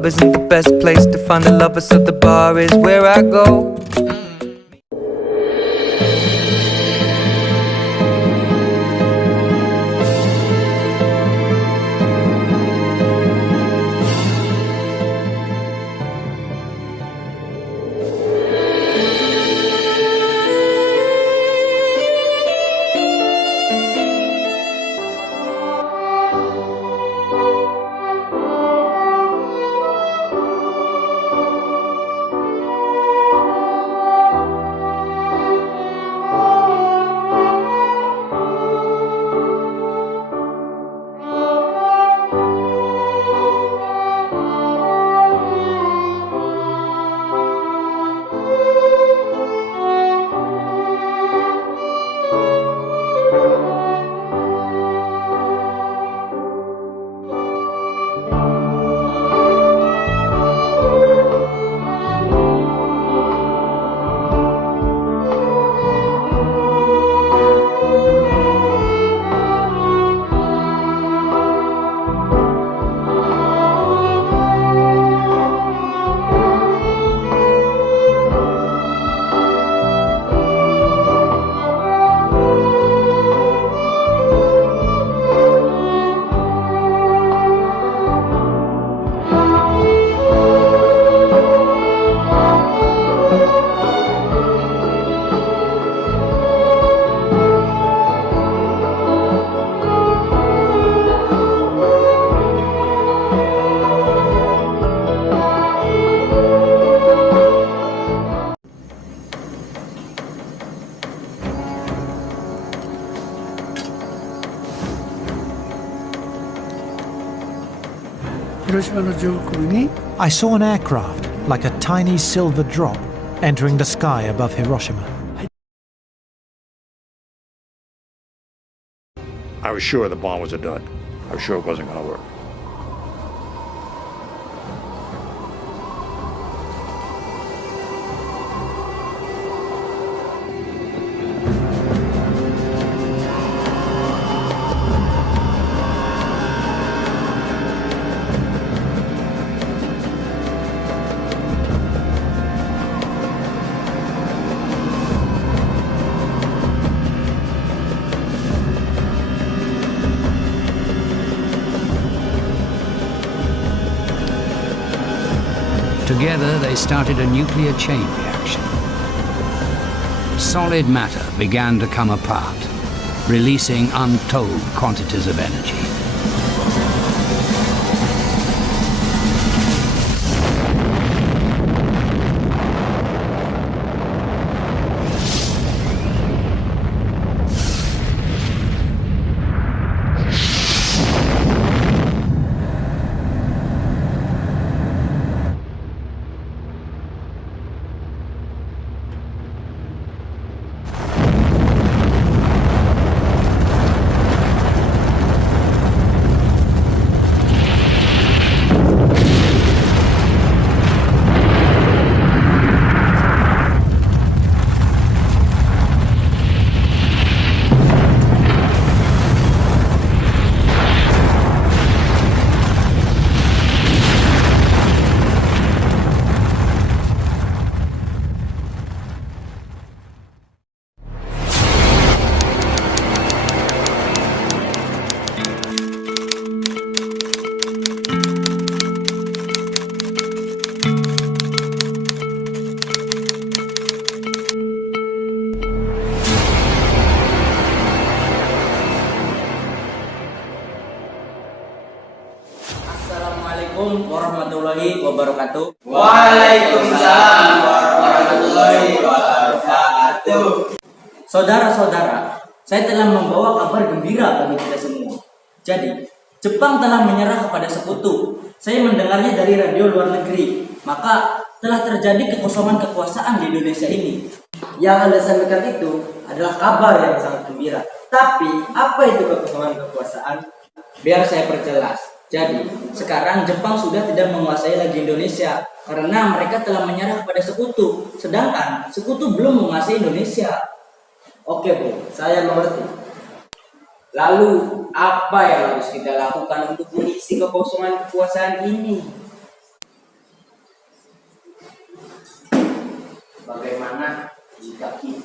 club isn't the best place to find a lover, so the bar is where I go. I saw an aircraft, like a tiny silver drop, entering the sky above Hiroshima. I was sure the bomb was a dud. I was sure it wasn't going to work. Together, they started a nuclear chain reaction. Solid matter began to come apart, releasing untold quantities of energy. Assalamualaikum warahmatullahi wabarakatuh. Waalaikumsalam warahmatullahi wabarakatuh. Saudara-saudara, saya telah membawa kabar gembira bagi kita semua. Jadi, Jepang telah menyerah kepada sekutu. Saya mendengarnya dari radio luar negeri. Maka telah terjadi kekosongan kekuasaan di Indonesia ini. Yang Anda sampaikan itu adalah kabar yang sangat gembira. Tapi, apa itu kekosongan kekuasaan? Biar saya perjelas. Jadi, sekarang Jepang sudah tidak menguasai lagi Indonesia karena mereka telah menyerah kepada sekutu. Sedangkan sekutu belum menguasai Indonesia. Oke, Bu, saya mengerti. Lalu, apa yang harus kita lakukan untuk mengisi kekosongan kekuasaan ini?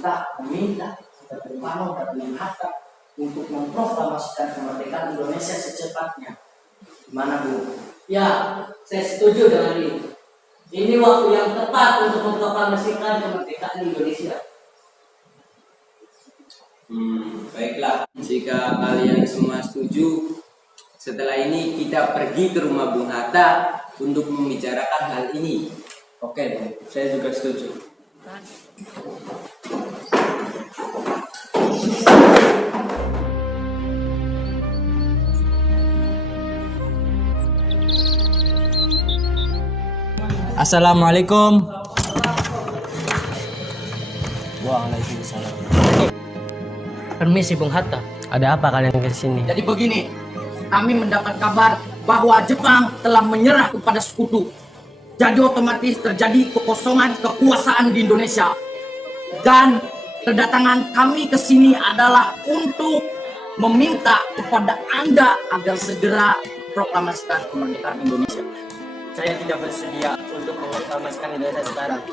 kita meminta kepada Bung Karno dan Bung Hatta untuk memproklamasikan kemerdekaan Indonesia secepatnya. Gimana, Bu? Ya, saya setuju dengan itu. Ini waktu yang tepat untuk memproklamasikan kemerdekaan Indonesia. Baiklah, jika kalian semua setuju, setelah ini kita pergi ke rumah Bung Hatta untuk membicarakan hal ini. Oke, Bung. Saya juga setuju. Assalamualaikum. Waalaikumsalam. Permisi Bung Hatta. Ada apa kalian ke sini? Jadi begini, kami mendapat kabar bahwa Jepang telah menyerah kepada sekutu. Jadi otomatis terjadi kekosongan kekuasaan di Indonesia. Dan kedatangan kami ke sini adalah untuk meminta kepada Anda agar segera proklamasikan kemerdekaan Indonesia. Saya tidak bersedia untuk proklamasikan Indonesia sekarang.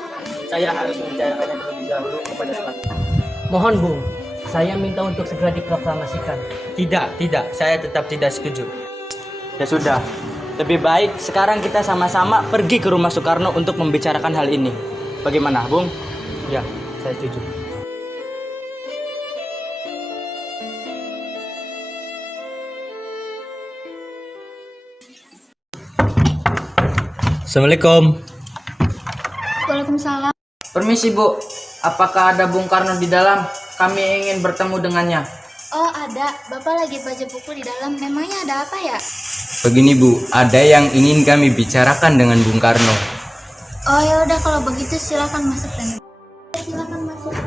Saya harus membicarakannya terlebih dahulu kepada Jepang. Mohon Bung, saya minta untuk segera diproklamasikan. Tidak, saya tetap tidak setuju. Ya sudah, lebih baik sekarang kita sama-sama pergi ke rumah Soekarno untuk membicarakan hal ini. Bagaimana, Bung? Ya, saya setuju. Assalamualaikum. Waalaikumsalam. Permisi Bu, apakah ada Bung Karno di dalam? Kami ingin bertemu dengannya. Oh ada, Bapak lagi baca buku di dalam. Memangnya ada apa ya? Begini Bu, ada yang ingin kami bicarakan dengan Bung Karno. Oh ya udah kalau begitu silakan masuk dan silakan masuk.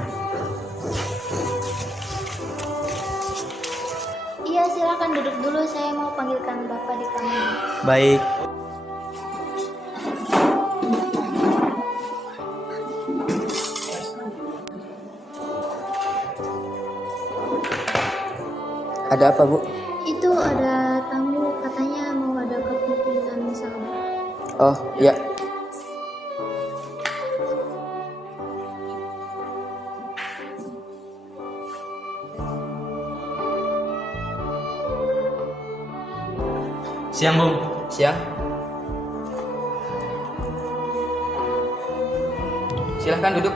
Iya silakan duduk dulu, saya mau panggilkan Bapak di kamar. Baik. Ada apa Bu? Itu ada tamu katanya mau ada keputusan sama. Oh ya. Siang Bung. Siang. Silahkan duduk.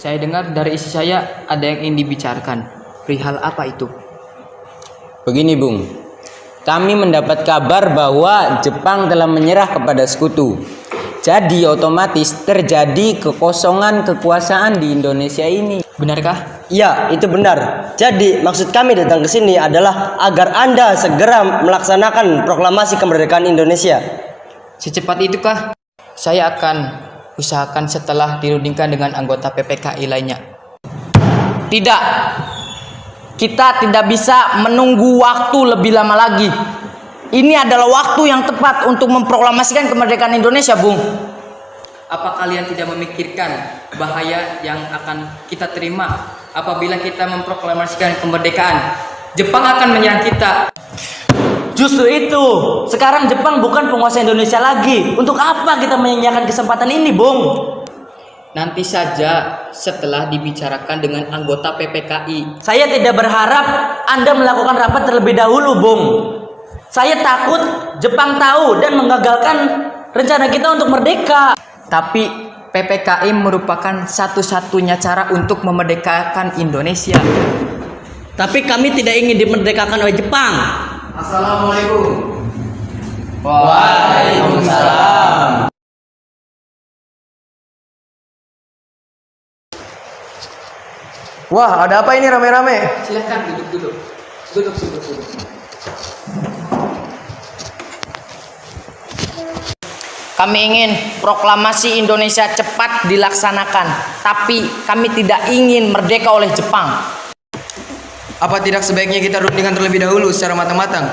Saya dengar dari isi saya ada yang ingin dibicarakan. Perihal apa itu? Begini Bung, kami mendapat kabar bahwa Jepang telah menyerah kepada sekutu. Jadi otomatis terjadi kekosongan kekuasaan di Indonesia ini. Benarkah? Ya, itu benar. Jadi maksud kami datang ke sini adalah agar Anda segera melaksanakan proklamasi kemerdekaan Indonesia. Secepat itukah? Saya akan usahakan setelah dirundingkan dengan anggota PPKI lainnya. Tidak. Kita tidak bisa menunggu waktu lebih lama lagi. Ini adalah waktu yang tepat untuk memproklamasikan kemerdekaan Indonesia, Bung. Apa kalian tidak memikirkan bahaya yang akan kita terima apabila kita memproklamasikan kemerdekaan? Jepang akan menyerang kita. Justru itu. Sekarang Jepang bukan penguasa Indonesia lagi. Untuk apa kita menyanyiakan kesempatan ini, Bung? Nanti saja setelah dibicarakan dengan anggota PPKI. Saya tidak berharap Anda melakukan rapat terlebih dahulu, Bung. Saya takut Jepang tahu dan menggagalkan rencana kita untuk merdeka. Tapi PPKI merupakan satu-satunya cara untuk memerdekakan Indonesia. Tapi kami tidak ingin dimerdekakan oleh Jepang. Assalamualaikum. Waalaikumsalam. Wah, ada apa ini rame-rame? Silahkan duduk. Duduk. Kami ingin proklamasi Indonesia cepat dilaksanakan, tapi kami tidak ingin merdeka oleh Jepang. Apa tidak sebaiknya kita rundingkan terlebih dahulu secara matang-matang?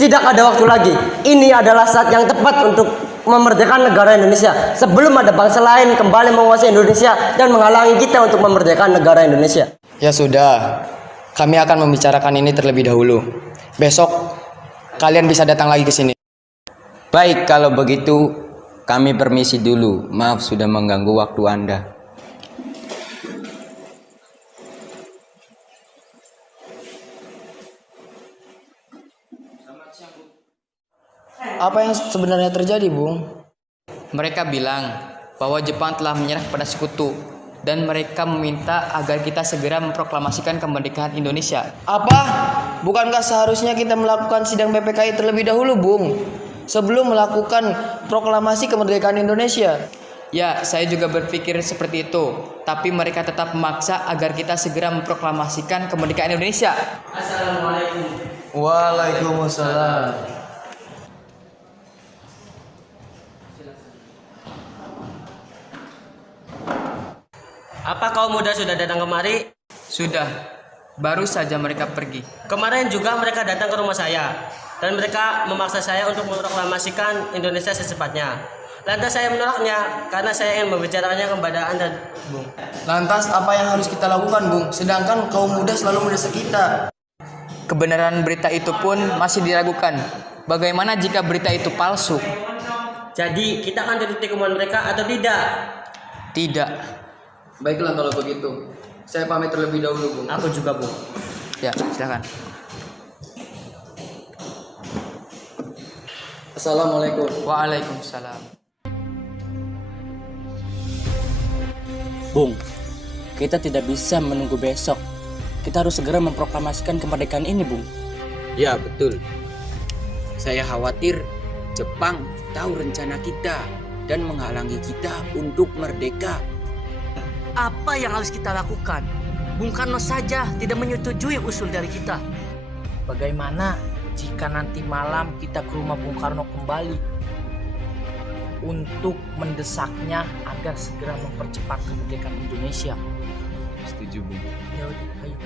Tidak ada waktu lagi. Ini adalah saat yang tepat untuk memerdekakan negara Indonesia sebelum ada bangsa lain kembali menguasai Indonesia dan menghalangi kita untuk memerdekakan negara Indonesia. Ya sudah, kami akan membicarakan ini terlebih dahulu. Besok kalian bisa datang lagi ke sini. Baik, kalau begitu kami permisi dulu. Maaf sudah mengganggu waktu Anda. apa yang sebenarnya terjadi, Bung? Mereka bilang bahwa Jepang telah menyerah kepada sekutu dan mereka meminta agar kita segera memproklamasikan kemerdekaan Indonesia. Apa? Bukankah seharusnya kita melakukan sidang PPKI terlebih dahulu, Bung? Sebelum melakukan proklamasi kemerdekaan Indonesia. Ya, saya juga berpikir seperti itu. Tapi mereka tetap memaksa agar kita segera memproklamasikan kemerdekaan Indonesia. Assalamualaikum. Waalaikumsalam. Apa kaum muda sudah datang kemari? Sudah, baru saja mereka pergi. Kemarin juga mereka datang ke rumah saya dan mereka memaksa saya untuk memproklamasikan Indonesia secepatnya. Lantas saya menolaknya karena saya ingin membicarakannya kepada Anda, Bung. Lantas apa yang harus kita lakukan, Bung? Sedangkan kaum muda selalu mendesak kita. Kebenaran berita itu pun masih diragukan. Bagaimana jika berita itu palsu? Jadi kita akan turuti kemauan mereka atau tidak? Tidak. Baiklah kalau begitu. Saya pamit terlebih dahulu, Bung. Aku juga, Bung. Ya, silakan. Assalamualaikum. Waalaikumsalam. Bung, kita tidak bisa menunggu besok. Kita harus segera memproklamasikan kemerdekaan ini, Bung. Ya, betul. Saya khawatir Jepang tahu rencana kita dan menghalangi kita untuk merdeka. Apa yang harus kita lakukan? Bung Karno saja tidak menyetujui usul dari kita. Bagaimana jika nanti malam kita ke rumah Bung Karno kembali untuk mendesaknya agar segera mempercepat kemerdekaan Indonesia? Setuju, Bung. Ya udah, ayo.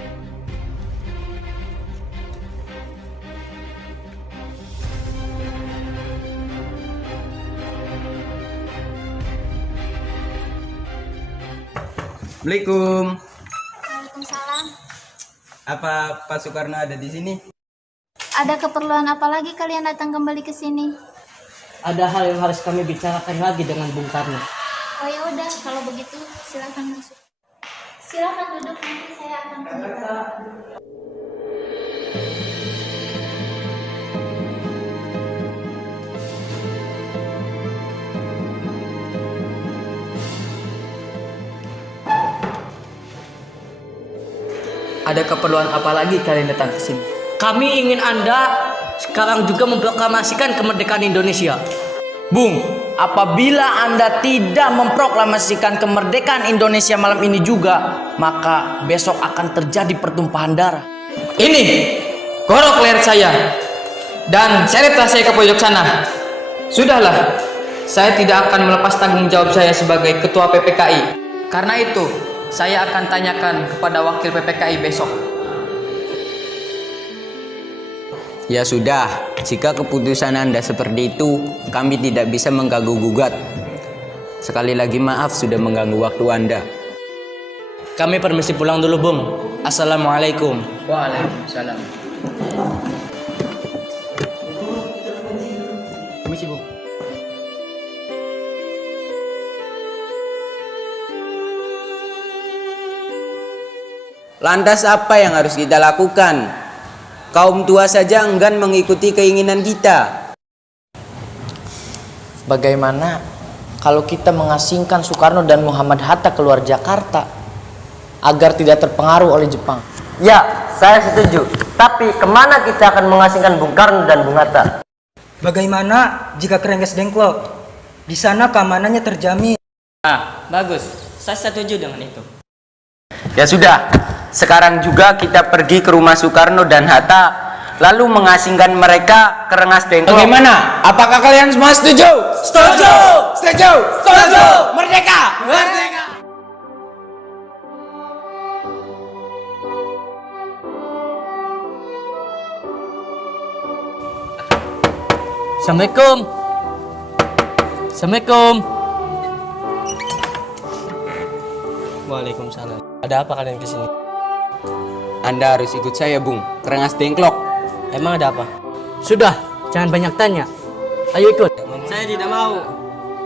Assalamualaikum. Waalaikumsalam. Apa Pak Soekarno ada di sini? Ada keperluan apa lagi kalian datang kembali ke sini? Ada hal yang harus kami bicarakan lagi dengan Bung Karno. Oh ya udah, kalau begitu silakan masuk. Silakan duduk, nanti saya akan berbicara. Ada keperluan apa lagi kalian datang ke sini? Kami ingin Anda sekarang juga memproklamasikan kemerdekaan Indonesia. Bung, apabila Anda tidak memproklamasikan kemerdekaan Indonesia malam ini juga, maka besok akan terjadi pertumpahan darah. Ini, korok leher saya dan seretlah saya ke pojok sana. Sudahlah, saya tidak akan melepas tanggung jawab saya sebagai ketua PPKI. Karena itu, saya akan tanyakan kepada wakil PPKI besok. Ya sudah, jika keputusan Anda seperti itu, kami tidak bisa mengganggu-gugat. Sekali lagi maaf sudah mengganggu waktu Anda. Kami permisi pulang dulu, Bung. Assalamualaikum. Waalaikumsalam. Permisi, Bung. Lantas apa yang harus kita lakukan? Kaum tua saja enggan mengikuti keinginan kita. Bagaimana kalau kita mengasingkan Soekarno dan Muhammad Hatta keluar Jakarta agar tidak terpengaruh oleh Jepang? Ya, saya setuju. Tapi kemana kita akan mengasingkan Bung Karno dan Bung Hatta? Bagaimana jika ke Rengges Dengklok? Di sana keamanannya terjamin. Ah, bagus. Saya setuju dengan itu. Ya sudah, sekarang juga kita pergi ke rumah Soekarno dan Hatta, lalu mengasingkan mereka ke Rengas Dengklok. Bagaimana? Apakah kalian semua setuju? Setuju! Setuju! Setuju! Merdeka! Merdeka! Assalamualaikum. Assalamualaikum. Waalaikumsalam. Ada apa kalian kesini? Anda harus ikut saya, Bung, ke Rengas Dengklok. Emang ada apa? Sudah, jangan banyak tanya. Ayo ikut. Saya tidak mau.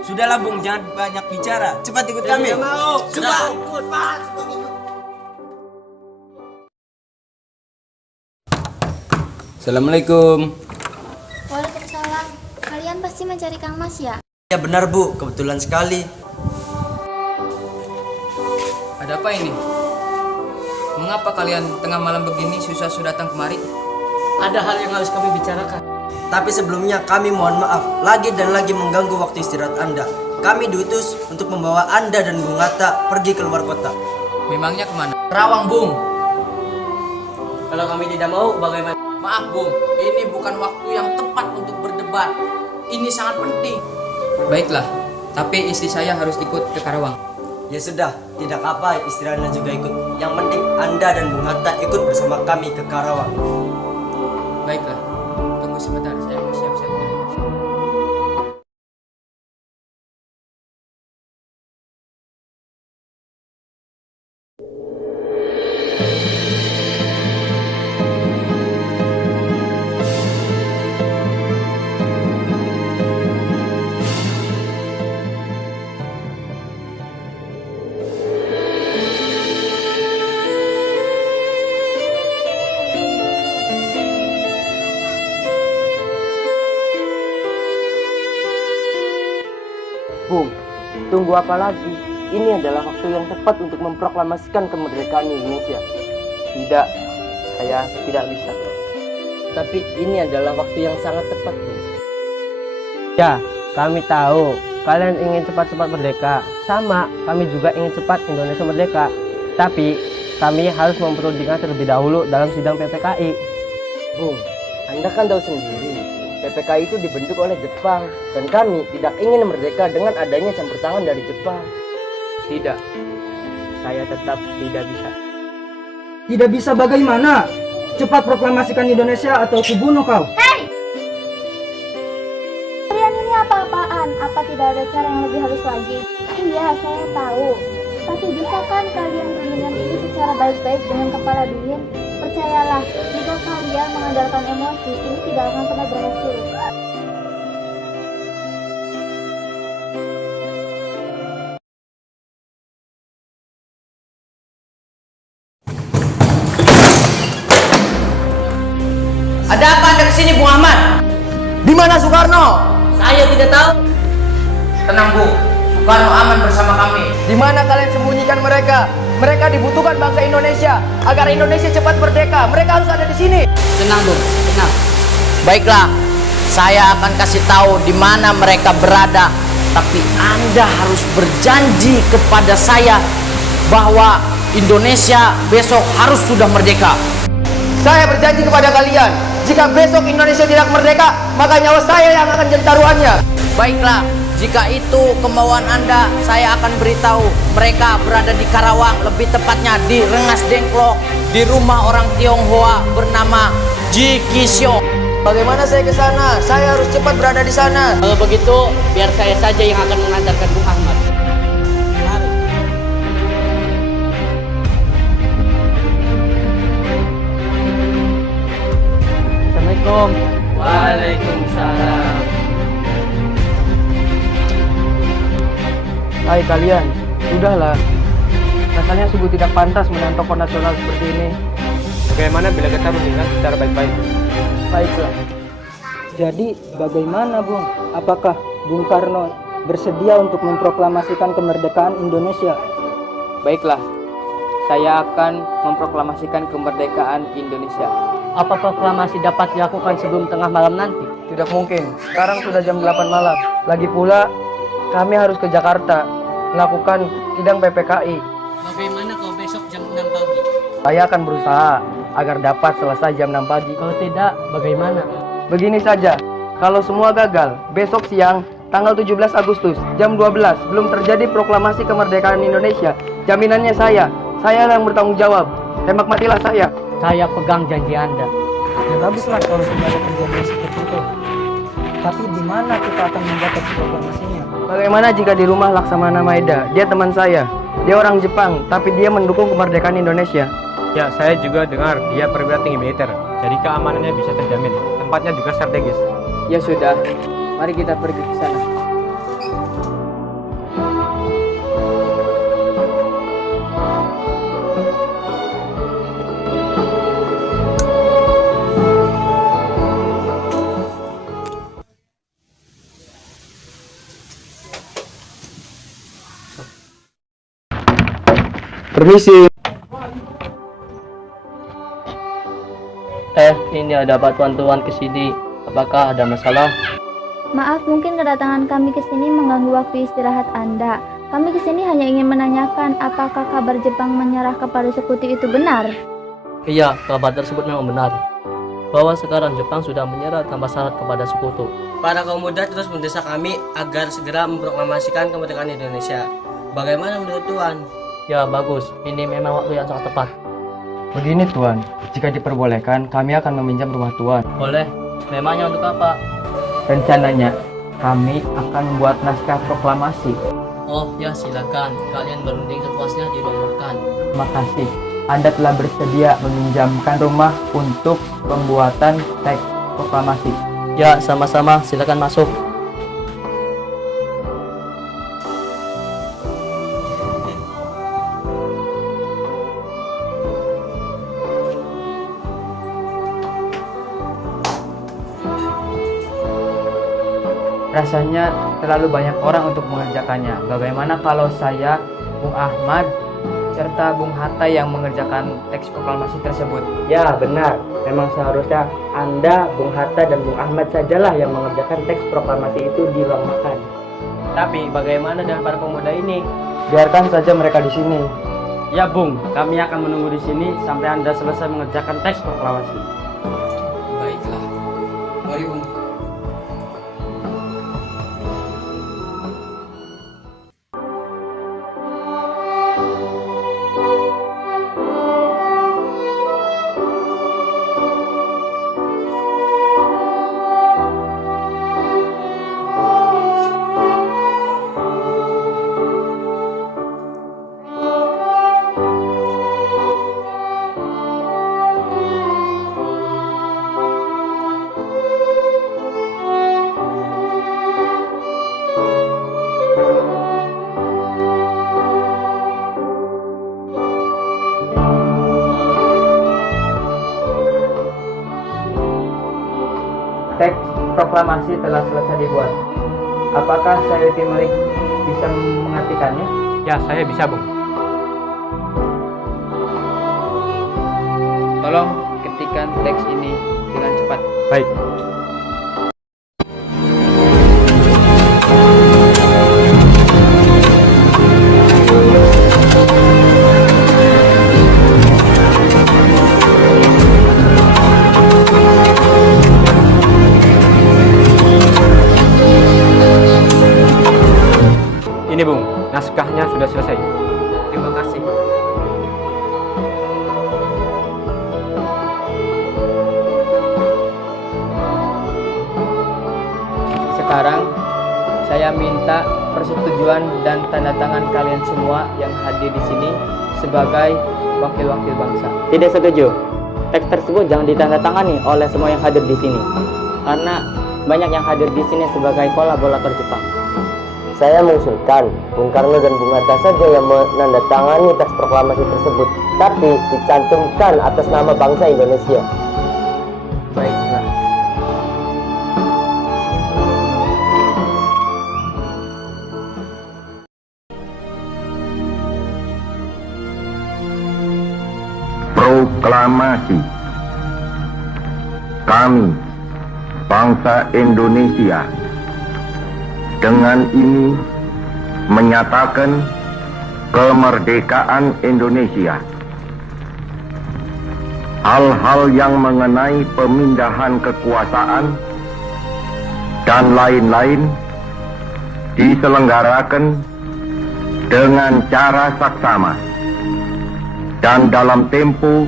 Sudahlah, Bung, jangan banyak bicara. Cepat ikut kami. Tidak mau. Cepat. Ikut, Pak. Assalamualaikum. Waalaikumsalam. Kalian pasti mencari Kang Mas ya? Ya benar Bu, kebetulan sekali. Ada apa ini? Mengapa kalian tengah malam begini susah datang kemari? Ada hal yang harus kami bicarakan. Tapi sebelumnya kami mohon maaf lagi dan lagi mengganggu waktu istirahat Anda. Kami diutus untuk membawa Anda dan Bung Hatta pergi ke luar kota. Memangnya kemana? Rawang, Bung. Kalau kami tidak mau, bagaimana? Maaf, Bung. Ini bukan waktu yang tepat untuk berdebat. Ini sangat penting. Baiklah, tapi istri saya harus ikut ke Karawang. Ya sudah, tidak apa istri Anda juga ikut. Yang penting Anda dan Bung Hatta ikut bersama kami ke Karawang. Baiklah, tunggu sebentar, saya mau siap-siap dulu. Bung, tunggu apa lagi? Ini adalah waktu yang tepat untuk memproklamasikan kemerdekaan Indonesia. Tidak, saya tidak bisa. Tapi ini adalah waktu yang sangat tepat, Bung. Ya, kami tahu kalian ingin cepat-cepat merdeka. Sama, kami juga ingin cepat Indonesia merdeka. Tapi kami harus memperundingkan terlebih dahulu dalam sidang PPKI. Bung, Anda kan tahu sendiri, PPKI itu dibentuk oleh Jepang, dan kami tidak ingin merdeka dengan adanya campur tangan dari Jepang. Tidak, saya tetap tidak bisa. Tidak bisa bagaimana? Cepat proklamasikan Indonesia atau kubunuh kau. Hei! Kalian ini apa-apaan? Apa tidak ada cara yang lebih halus lagi? Iya, saya tahu. Tapi bisa kan kalian berdirian ini secara baik-baik dengan kepala dingin? Percayalah, jika kalian mengandalkan emosi, ini tidak akan pernah berhasil. Ada apa Anda kesini, Bung Ahmad? Di mana Soekarno? Saya tidak tahu. Tenang, Bung. Soekarno aman bersama kami. Di mana kalian sembunyikan mereka? Mereka dibutuhkan bangsa Indonesia agar Indonesia cepat merdeka. Mereka harus ada di sini. Tenang, Bung. Tenang. Baiklah, saya akan kasih tahu di mana mereka berada. Tapi Anda harus berjanji kepada saya bahwa Indonesia besok harus sudah merdeka. Saya berjanji kepada kalian, jika besok Indonesia tidak merdeka, maka nyawa saya yang akan jadi taruhannya. Baiklah, jika itu kemauan Anda, saya akan beritahu mereka berada di Karawang, lebih tepatnya di Rengas Dengklok, di rumah orang Tionghoa bernama Ji Kisyo. Bagaimana saya ke sana? Saya harus cepat berada di sana. Kalau begitu, biar saya saja yang akan mengantarkan Bung Ahmad. Assalamualaikum. Waalaikumsalam. Hai kalian, sudahlah. Rasanya sungguh tidak pantas menang tokoh nasional seperti ini. Bagaimana bila kita mendengar secara baik-baik? Baiklah. Jadi bagaimana, Bung? Apakah Bung Karno bersedia untuk memproklamasikan kemerdekaan Indonesia? Baiklah, saya akan memproklamasikan kemerdekaan Indonesia. Apa proklamasi dapat dilakukan sebelum tengah malam nanti? Tidak mungkin. Sekarang sudah jam 8 malam. Lagi pula, kami harus ke Jakarta melakukan sidang PPKI. Bagaimana kalau besok jam 6 pagi? Saya akan berusaha agar dapat selesai jam 6 pagi. Kalau tidak, bagaimana? Begini saja, kalau semua gagal, besok siang, tanggal 17 Agustus, jam 12, belum terjadi proklamasi kemerdekaan Indonesia, jaminannya saya yang bertanggung jawab. Tembak matilah saya. Saya pegang janji Anda. Ya baguslah kalau sudah ada perjanjian seperti itu. Tapi di mana kita akan mendapat proklamasinya? Bagaimana jika di rumah Laksamana Maeda? Dia teman saya. Dia orang Jepang, tapi dia mendukung kemerdekaan Indonesia. Ya, saya juga dengar dia perwira tinggi militer. Jadi keamanannya bisa terjamin. Tempatnya juga strategis. Ya sudah, mari kita pergi ke sana. Permisi. Ini ada bantuan ke sini. Apakah ada masalah? Maaf, mungkin kedatangan kami ke sini mengganggu waktu istirahat Anda. Kami ke sini hanya ingin menanyakan apakah kabar Jepang menyerah kepada sekutu itu benar? Iya, kabar tersebut memang benar. Bahwa sekarang Jepang sudah menyerah tanpa syarat kepada sekutu. Para kaum muda terus mendesak kami agar segera memproklamasikan kemerdekaan Indonesia. Bagaimana menurut Tuan? Ya, bagus. Ini memang waktu yang sangat tepat. Begini Tuan, jika diperbolehkan kami akan meminjam rumah Tuan. Boleh. Memangnya untuk apa? Rencananya kami akan membuat naskah proklamasi. Oh ya, silakan. Kalian berunding sepuasnya di ruang makan. Terima kasih. Anda telah bersedia meminjamkan rumah untuk pembuatan teks proklamasi. Ya, sama-sama. Silakan masuk. Rasanya terlalu banyak orang untuk mengerjakannya. Bagaimana kalau saya, Bung Ahmad, serta Bung Hatta yang mengerjakan teks proklamasi tersebut? Ya, benar. Memang seharusnya Anda, Bung Hatta, dan Bung Ahmad sajalah yang mengerjakan teks proklamasi itu di ruang makan. Tapi bagaimana dengan para pemuda ini? Biarkan saja mereka di sini. Ya, Bung. Kami akan menunggu di sini sampai Anda selesai mengerjakan teks proklamasi. Baiklah. Mari, Bung. Teks proklamasi telah selesai dibuat. Apakah Sayuti Malik bisa mengartikannya? Ya, saya bisa, Bung. Tolong ketikkan teks ini dengan cepat. Baik. Ini Bung, naskahnya sudah selesai. Terima kasih. Sekarang saya minta persetujuan dan tanda tangan kalian semua yang hadir di sini sebagai wakil-wakil bangsa. Tidak setuju. Teks tersebut jangan ditandatangani oleh semua yang hadir di sini, karena banyak yang hadir di sini sebagai kolaborator Jepang. Saya mengusulkan Bung Karno dan Bung Hatta saja yang menandatangani teks proklamasi tersebut, tapi dicantumkan atas nama bangsa Indonesia. Baiklah. Proklamasi. Kami, bangsa Indonesia, dengan ini menyatakan kemerdekaan Indonesia. Hal-hal yang mengenai pemindahan kekuasaan dan lain-lain diselenggarakan dengan cara saksama dan dalam tempo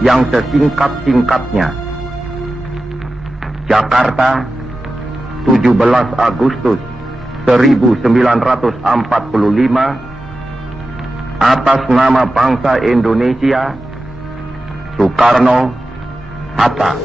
yang sesingkat-singkatnya. Jakarta, 17 Agustus 1945, atas nama bangsa Indonesia, Soekarno Hatta.